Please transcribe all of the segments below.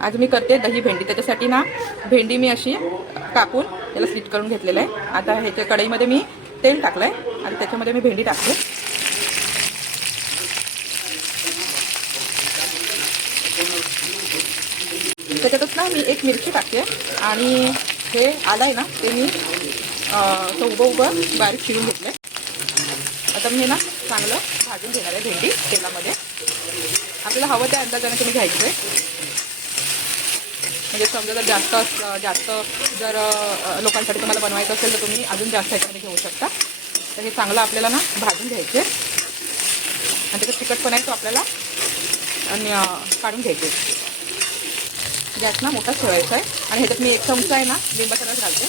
आज मी करते दही भेंडी. त्याच्यासाठी ना भेंडी मी अशी कापून त्याला स्लिट करून घेतलेलं आहे. आता ह्याच्या कढईमध्ये मी तेल टाकलं आहे आणि त्याच्यामध्ये मी भेंडी टाकते. त्याच्यातच ना मी एक मिरची टाकते आणि हे आलं आहे ना ते मी तो उभं उभं बारीक चिरून घेतलं आहे आता मी ना चांगलं भाजून घेणार आहे भेंडी तेलामध्ये. आपल्याला हवं त्या अंदाजाने तुम्ही घ्यायचं आहे. म्हणजे समजा जर जास्त जास्त जर लोकांसाठी तुम्हाला बनवायचं असेल तर तुम्ही अजून जास्त ह्याच्यामध्ये घेऊ शकता. तर हे चांगलं आपल्याला ना भाजून घ्यायचे. आणि त्याचा तिखटपणा आहे तो आपल्याला आणि काढून घ्यायचे. गॅस ना मोठाच ठेवायचा आहे. आणि ह्याच्यात मी एक चमचा आहे ना लिंबाचा रस घालते.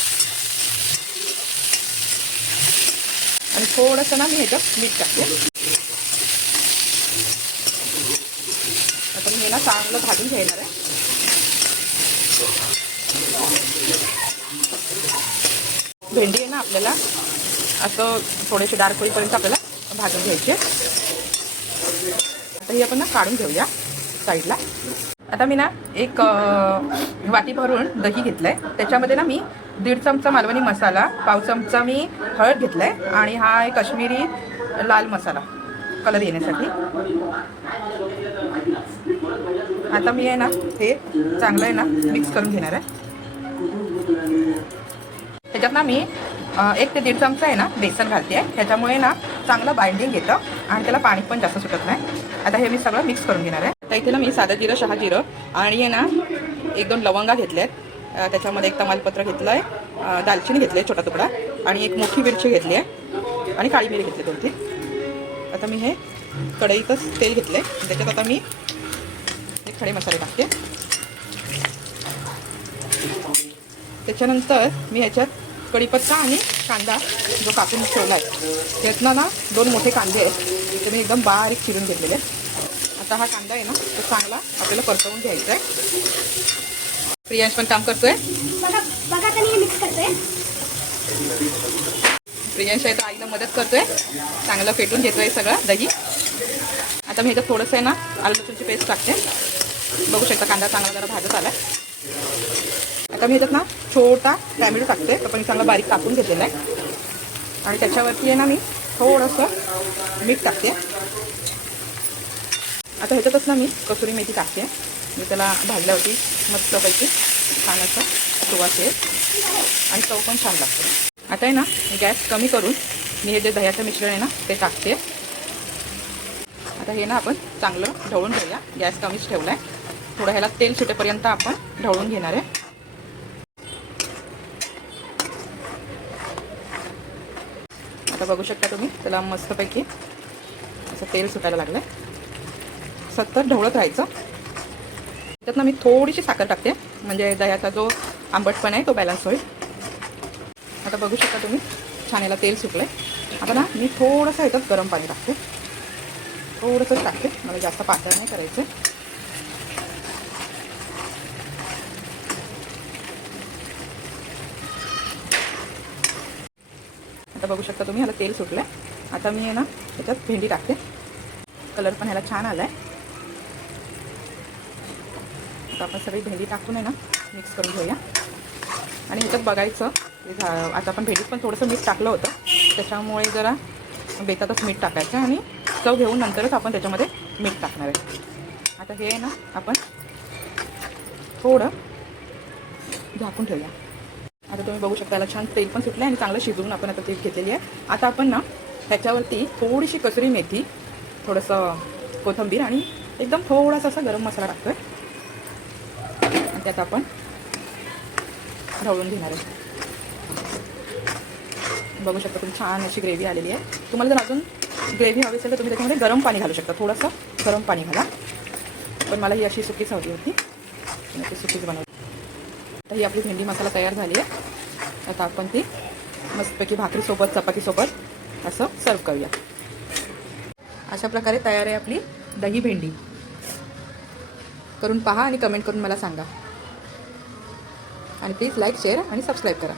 आणि थोडंसं ना मी ह्याच्यात मीठ टाकते. आता मी हे ना चांगलं भाजून घेणार आहे. भेंडी आहे ना आपल्याला. असं थोडेसे डार्क होईपर्यंत आपल्याला भाजून घ्यायचे. आता ही आपण ना काढून घेऊया साईडला. आता मी ना एक वाटी भरून दही घेतलं आहे त्याच्यामध्ये ना मी दीड चमचा मालवणी मसाला पाव चमचा मी हळद घेतला आहे आणि हा आहे काश्मीरी लाल मसाला कलर येण्यासाठी. आता मी आहे ना हे चांगलं आहे ना मिक्स करून घेणार आहे. त्याच्यात ना मी एक ते दीड चमचा आहे ना बेसन घालते आहे. त्याच्यामुळे ना चांगलं बाइंडिंग येतं आणि त्याला पाणी पण जास्त सुटत नाही. आता हे मी सगळं मिक्स करून घेणार आहे. तर इथे ना मी साधं जिरं शहा जिरं आणि आहे ना एक दोन लवंगा घेतल्या आहेत त्याच्यामध्ये एक तमालपत्र घेतलं आहे दालचिनी घेतली आहे छोटा तुकडा आणि एक मोठी मिरची घेतली आहे आणि काळी मिरी घेतली दोन तीन आता मी हे कढईतच तेल घेतलं आहे त्याच्यात आता मी खडे मसाले टाकते त्याच्यानंतर मी ह्याच्यात कढीपत्ता आणि कांदा जो कापून ठेवला आहे त्यातनं ना दोन मोठे कांदे आहेत ते मी एकदम बारीक चिरून घेतलेले आहेत. आता हा कांदा आहे ना तो चांगला आपल्याला परतवून घ्यायचा आहे. प्रियांश पण काम करतोय. प्रियांश आहे तर आईला मदत करतोय. चांगलं फेटून घेतोय सगळं दही. आता मी ह्याच्यात थोडंसं आहे ना आलू लसूणची पेस्ट टाकते. बघू शकता कांदा चांगला जरा भाजत आला आता मी ह्याच्यात ना छोटा टॅमॅटो टाकते. तो पण चांगला बारीक कापून घेतलेला आहे. आणि त्याच्यावरती आहे ना मी थोडंसं मीठ टाकते. आता ह्याच्यातच ना मी कसुरी मेथी टाकते. मी त्याला भाजल्यावरती मस्तपैकी छान असं सुवास येईल आणि चव पण छान लागते. आता आहे ना गॅस कमी करून मी हे जे दह्याचं मिश्रण आहे ना ते टाकते. आता हे ना आपण चांगलं ढवळून घेऊया. गॅस कमीच ठेवला आहे थोडं ह्याला तेल सुटेपर्यंत आपण ढवळून घेणार आहे. आता बघू शकता तुम्ही त्याला मस्तपैकी असं तेल सुटायला लागलं आहे सतत ढवळत राहायचं. त्यात ना मी थोडीशी साखर टाकते म्हणजे दह्याचा जो आंबटपणा आहे तो बॅलन्स होईल. आता बघू शकता तुम्ही छान याला तेल सुटलं आहे आता ना मी थोडंसं ह्याच्यात गरम पाणी टाकते. थोडंसंच टाकते मला जास्त पातळ नाही करायचं आता बघू शकता तुम्ही ह्याला तेल सुटलं आहे आता मी आहे ना ह्याच्यात भेंडी टाकते. कलर पण ह्याला छान आला आहे आता आपण सगळी भेंडी टाकून आहे ना मिक्स करून घेऊया. आणि ह्याच्यात बघायचं झा- आता आपण भेंडीत पण थोडंसं मीठ टाकलं होतं. त्याच्यामुळे जरा बेतातच मीठ टाकायचं आणि चव घेऊन नंतरच आपण त्याच्यामध्ये मीठ टाकणार आहे. आता हे आहे ना आपण थोडं झाकून ठेवूया. आता तुम्ही बघू शकता याला छान तेल पण सुटलं आणि चांगलं शिजवून आपण आता ते घेतलेली आहे. आता आपण ना ह्याच्यावरती थोडीशी कसुरी मेथी थोडंसं कोथिंबीर आणि एकदम थोडासा असा गरम मसाला टाकतोय. आणि त्यात आपण ढवळून घेणार आहे. बघू शकता तुम्ही छान अशी ग्रेव्ही आलेली आहे. तुम्हाला जर अजून ग्रेव्ही हवी असेल तर तुम्ही त्याच्यामध्ये गरम पाणी घालू शकता. थोडंसं गरम पाणी घाला. पण मला ही अशी सुकीच हवी होती. सुकीच बनवली तर ही आपली भेंडी मसाला तयार झाली आहे. आता आपण ती मस्तपैकी भाकरीसोबत चपातीसोबत असं सर्व करूया. अशा प्रकारे तयार आहे आपली दही भेंडी. करून पहा आणि कमेंट करून मला सांगा. आणि प्लीज लाईक शेअर आणि सबस्क्राईब करा.